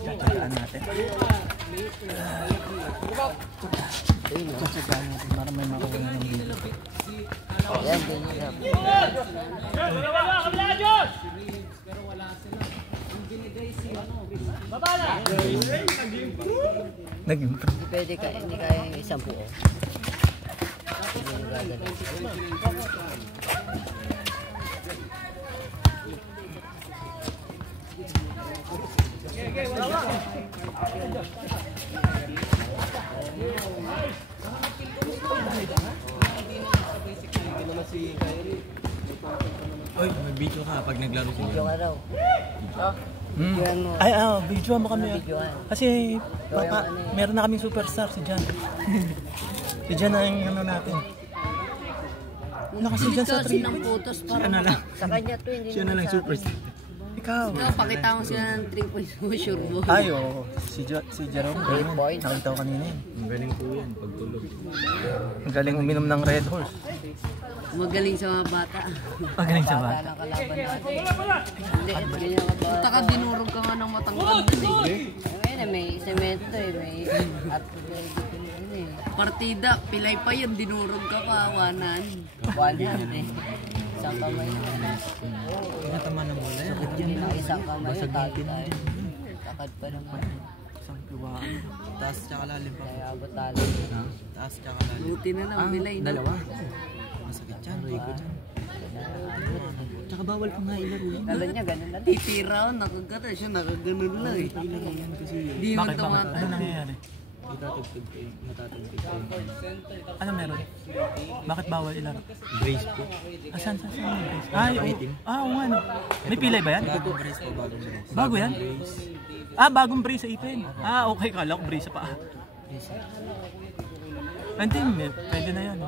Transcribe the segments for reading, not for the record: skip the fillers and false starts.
Tsatsagaan natin. Tsatsagaan natin para may makuha ng video. Ayan, ganyan. Nag-improve. Hindi pwede ka, hindi kaya yung isang buo. Oy, mag-video ka pag naglaro ko. Video ka raw. Ay, video mo kami. Videoan. Kasi, meron na kaming superstar, si Jan. Si Jan na yung ano natin. Wala kasi Jan sa 3 points. Siya na lang. Sa kanya to, hindi Siya na lang superstar. Ikaw. Pakita mo siya ng 3 points mo, sure mo. Ay, oo. Si Jerome. 3 points. Nakita ko kanina yun. Ang galing po yan, pagtulog. Ang galing uminom ng Red Horse. Magaling sa mga bata. Magaling sa bata. Bata lang kalaban natin. Hindi, ganyan ka bata. Taka dinurog ka nga ng matangkad dun eh. Ayun may semento eh, may partida, pilay pa yun, dinurog ka pa, wanan. Wanan eh. Isang kamay na. Pinatama ng bola yan. Isang kamay na tayo tayo. Takad pa naman. Isang piwaan. Taas tsaka lalim pa. Kaya abot talo. Taas tsaka lalim. Buti na lang, bilay na. Dalawa. Masakit yan. Rico dyan. Tsaka bawal pa nga ilaro yun. Kala niya ganun lang. Titira ako, nakagata siya, nakaganon lang eh. Ilaro yan kasi. Di mo tumata. Ano nangyayari? Matatagtag kayo. Ano meron? Bakit bawal ilaro? Brace po. Saan yung brace? Ay, oo nga no. May pilay ba yan? Bagong brace po, bagong brace. Bago yan? Bagong brace sa ipin. Okay. Kala ko brace sa paa. Hindi, pwede na yan.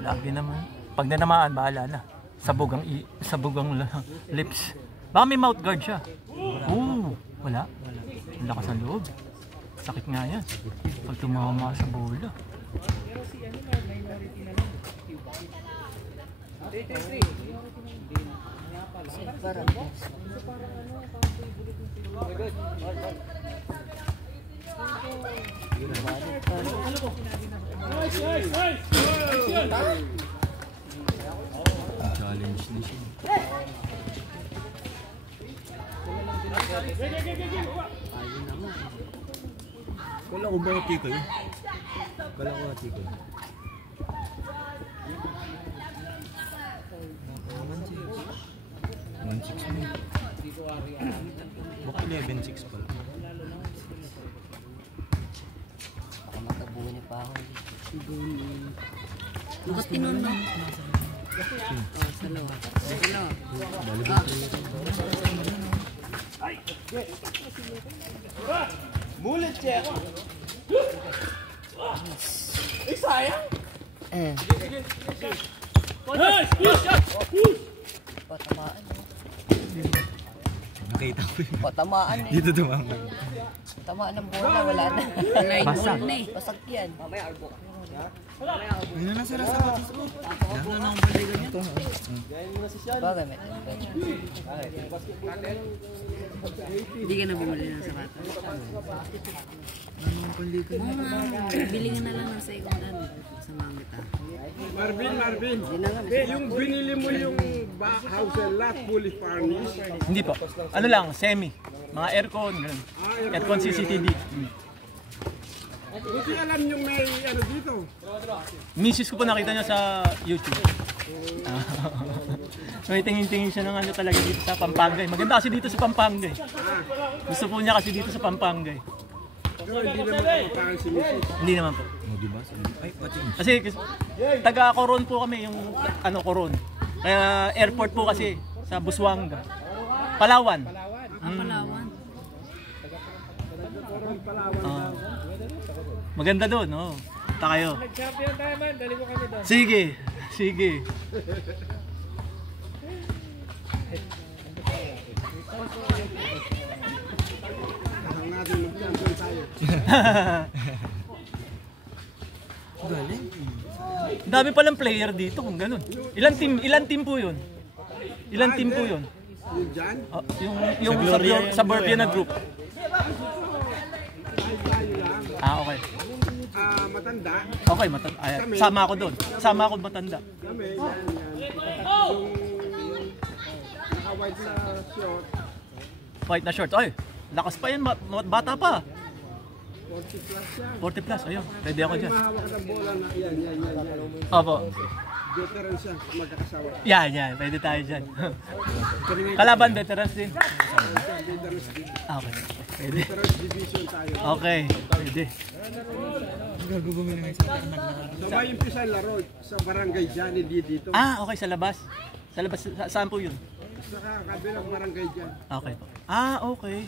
Lagi naman. Pag nanamaan, bahala na. Sabugang lips. Baka may mouth guard siya. Wala. Ang lakas ng loob. Sakit nga yan. Pag tumama sa bola. Challenge na siya. Kala ko ba hati kayo? Kala ko hati kayo. Baka 11-6 pala. Baka magkabuni pa ako. Bakit tinuno? Salawa. Mulit siya. Sayang. Patamaan. Nakita ko yun. Patamaan eh. Dito tumama. Tamaan ng bola, wala na. Basag. Basag yan. Ayun na sila sa katis ko. Dahil na akong balikan niya. Bagay, may hindi ka na bumili ng sapatos. Ano akong balikan niya? Bili ka na lang ng second hand. Sa mga kita. Marvin. Yung binili mo yung house and lot fully furnished. Hindi po. Ano lang, semi. Mga aircon, ganun. Aircon CCTV. Buti alam yung may ano dito. Misis ko po nakita niya sa YouTube. May tingin-tingin siya ng ano talaga dito sa Pampangay. Maganda kasi dito sa Pampangay. Gusto po niya kasi dito sa Pampangay. Pero hindi naman parang si Mrs. Hindi naman po. O diba? Ay, pati. Kasi taga Coron po kami, yung ano Coron. Kaya airport po kasi sa Busuanga. Palawan. Palawan. Maganda doon, oh. Punta kayo. Nag-champion tayo man, dali mo kami doon. Sige, sige. Kasang natin mag-champion tayo. Galing. Dami palang player dito kung ganun. Ilan team po 'yun? Ilan team po 'yun? Yung dyan? Yung sa Burbia na group. Tayo lang. Okay. Matanda. Okay, sama ako doon. Sama ako matanda. Kami, yan. Yung naka-white na short. White na shorts. Ay, lakas pa yan. Bata pa. 40 plus yan. 40 plus. Ayun, pwede ako dyan. May mahawak ng bola na yan. Opo. Veteran siya, magkakasawa. Yan. Pwede tayo dyan. Kalaban, veterans din. Veterans din. Okay. Pwede. Veterans division tayo. Okay. Pwede. Sabay yung pisa laro sa barangay Johnny D dito. Okay. Sa labas. Sa labas. Saan po yun? Sa kabilang barangay dyan. Okay po. Okay.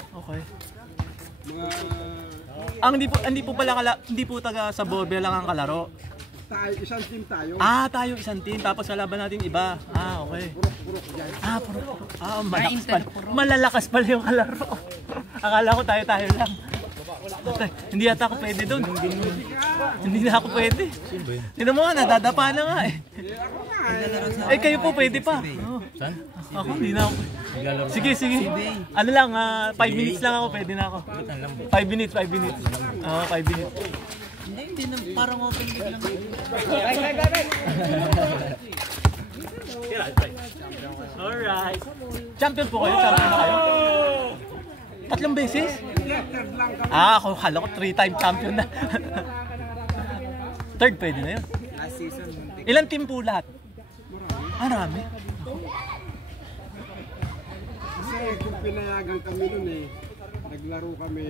Mga Hindi po taga sa Borbia lang ang kalaro. tayo, isang team tayo. Tayo isang team, tapos kalaban natin iba. Okay. Purok dyan. Purok. Malakas pala. Malalakas pala yung kalaro. Akala ko tayo lang. Hindi yata ako pwede doon. Hindi na ako pwede. Sino mo nga, nadadapa na nga eh. Kayo po pwede pa. Saan? Ako, hindi na ako. Sige. Ano lang, 5 minutes lang ako, pwede na ako. 5 minutes. 5 minutes. Hindi na, parang open game lang. Alright. Champion po kayo? Champion na kayo? 3 beses? Ako, kala ko 3-time champion na. Third pwede na yun. Ilang team po lahat? Marami. Kasi kung pinayagan kami nun naglaro kami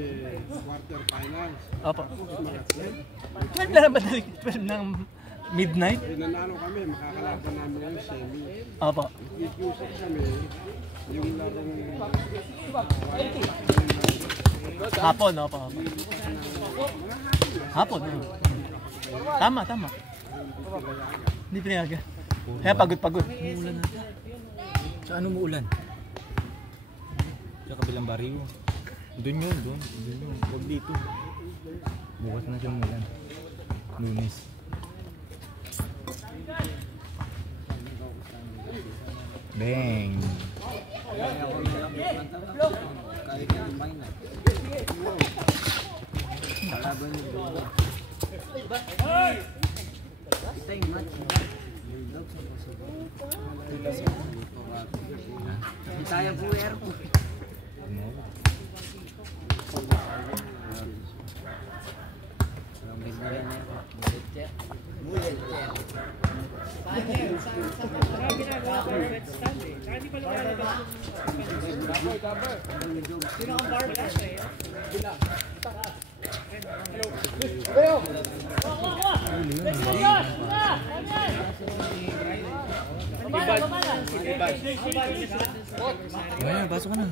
quarterfinals. Opo. 12 na ba? 12 ng midnight? Nanalo kami, makakalaban namin yung semi. Opo. Ikiusap kami yung larong Hapon, opo. Hapon. Tama. Hindi pinayagan. Kaya pagod. Umuulan na. Sa ano muulan? Sa kabilang baryo. Doon yun. Huwag dito. Bukas na siya umulan. Lunes. Bang! Saya po air ko. Ngayon, pasok ka na.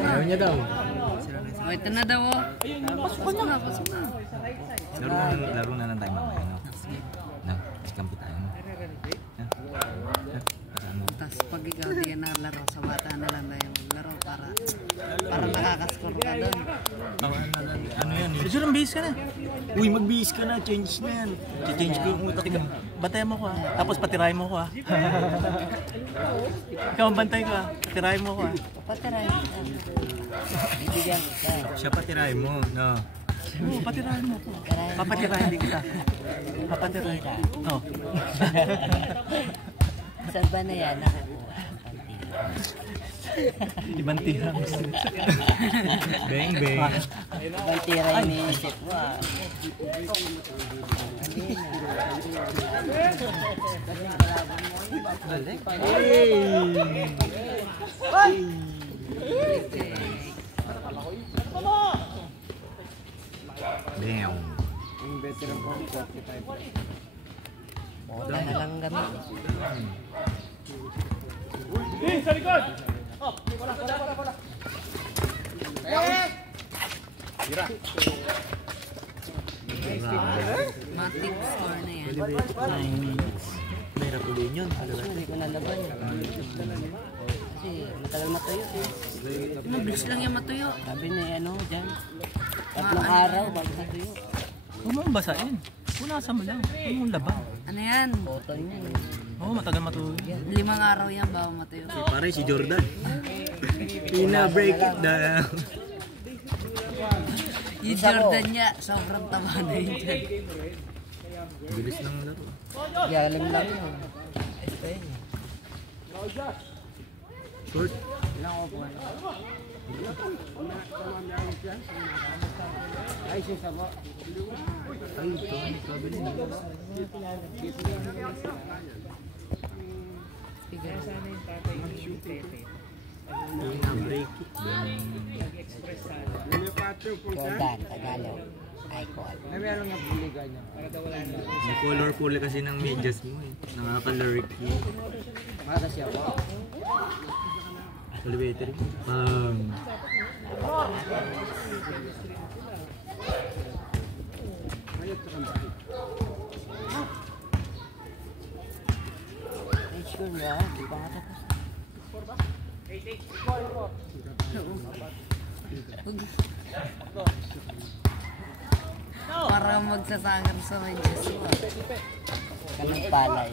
Ayaw niya daw. Ito na daw. Pasok na. Laro na lang tayo mamaya, no? No, iskampi tayo, no? Tapos pag ikaw di na laro sa bata na lang tayo laro para nakakaskor ka doon. Ano yan eh? Sure, bihis ka na. Uy, magbihis ka na. Change na yan. Change ko yung utak mo. Bantayan mo ko Tapos patirahin mo ko Ikaw ang bantay ko Patirahin mo ko Patirahin ka. Bibigyan kita. Siya patirahin mo, no? Oo, patirahin mo ko. Papatirahin din kita. Papatirahin ka. Oo. Saan ba na yan? Ibang tira mo. Bang. Ibang tira yung iniisip mo Damn. yung veteran ko, 45. Wala na lang gamit. Sa likod! Matic score na yan. 9 minutes. Mahirap ulit yun. Hindi ko nalaban yun. Kasi matagal matuyo Mabilis lang yung matuyo. Sabi na ano dyan. 3 araw bago matuyo. Huwag mong basain. Punasan mo lang. Huwag mong laban. Ano yan? Botol yan. Oo, matagal matuyo. 5 araw yan bago matuyo. Pare si Jordan. Pina-break it na. Yung Jordan niya, sobrang tama na yun dyan. Bilis ng laro. Yalim lang yun. Short. Ilang ko po. Ay, siya sabo. Ay, ito. Kabili na. Pina-break it. Jordan, Tagalog. Icon. Meron nga buligan niya. Ang colorful kasi ng medyas mo eh. Nakaka-lyric yun. Mata siya po. Elevator. Sure niya, di ba nga tapos? Para magsasangar sa medyas mo. Kaling palay.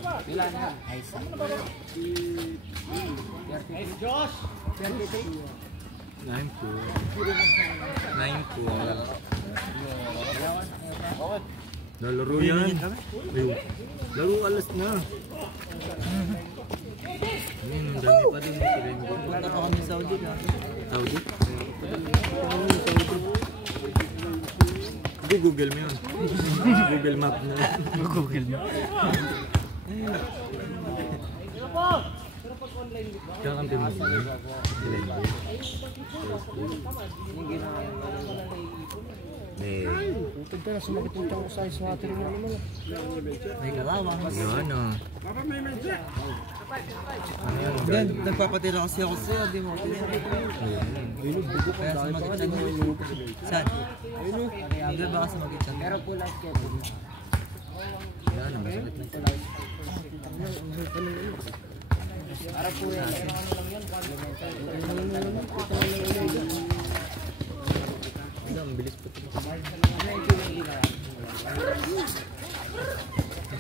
Ay, sa. Nine po. Nalaro yan. Ayun. Laro alas na. Ang dami pa din. Punta pa kami Saudi na. Saudi? Hindi, Google mo yun. Google Map na. Google mo. Kakampi mo sila. Utod ka na, sumakit yung tiyan ko sa atin mo naman. May kalawang. Yun o. Papa may medya. Yan, nagpapatira kasi ako sa'yo. Di mo ako sakit. Kaya sumakit siya nyo. Saan? Hindi ba ka sumakit siya? Pero pulas ka. Yan, masakit na siya. Para po yan. Ang bilis po ito.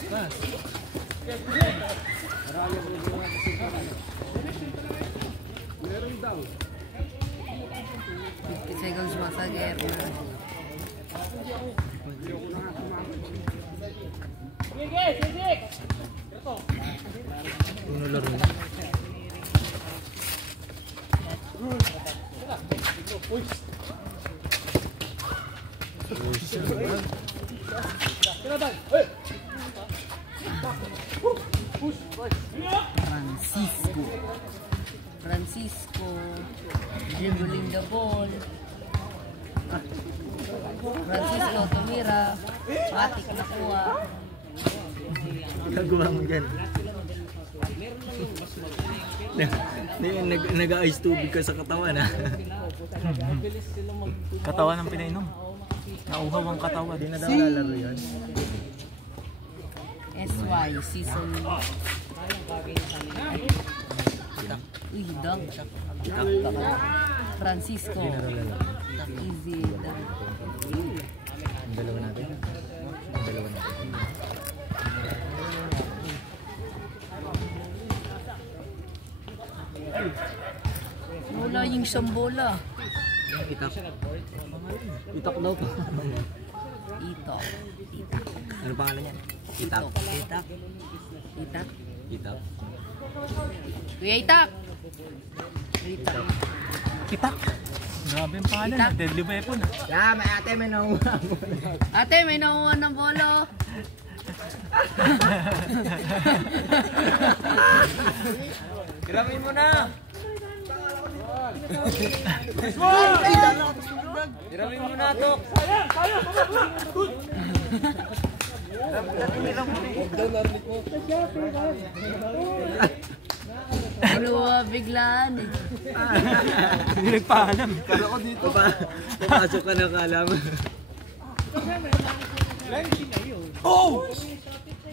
Mas. Meron daw. 50 seconds masagir na. Uno laro na. Francisco dribbling the ball. Francisco tumira. Matik nakuha. Nagawa mo dyan. Nag-ice tubig ka sa katawan ha. Katawan ang pinainom. Nauhaw ang katawan. Hindi na daw lalaro yan. SY season. Uy, dog. Francisco. Hindi na daw lalaro. Easy. Ang dalawa natin. Ang dalawa natin. Wala yung isang bola. Itak. Itak daw to. Itok. Ano pangalan niyan? Itak. Itak. Itak. Itak. Kuya Itak. Itak. Itak. Grabe ang pangalan. Itak. Deadly weapon. Yeah, may ate may nakuha. Ate, may nakuha ng bolo. Gramin mo na. Gramin mo na, Tok. Kinuha biglaan eh. Hindi nagpaalam. Kala ko dito. Papasok ka na kalam. Oh!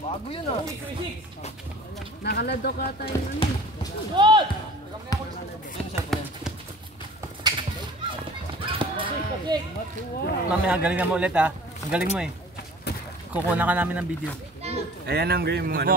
Bago yun ah. Nakaladok ata yung ano. Mamaya, galingan mo ulit ha. Ang galing mo eh. Kukuha ka namin ng video. Ayan ang game mo, ano?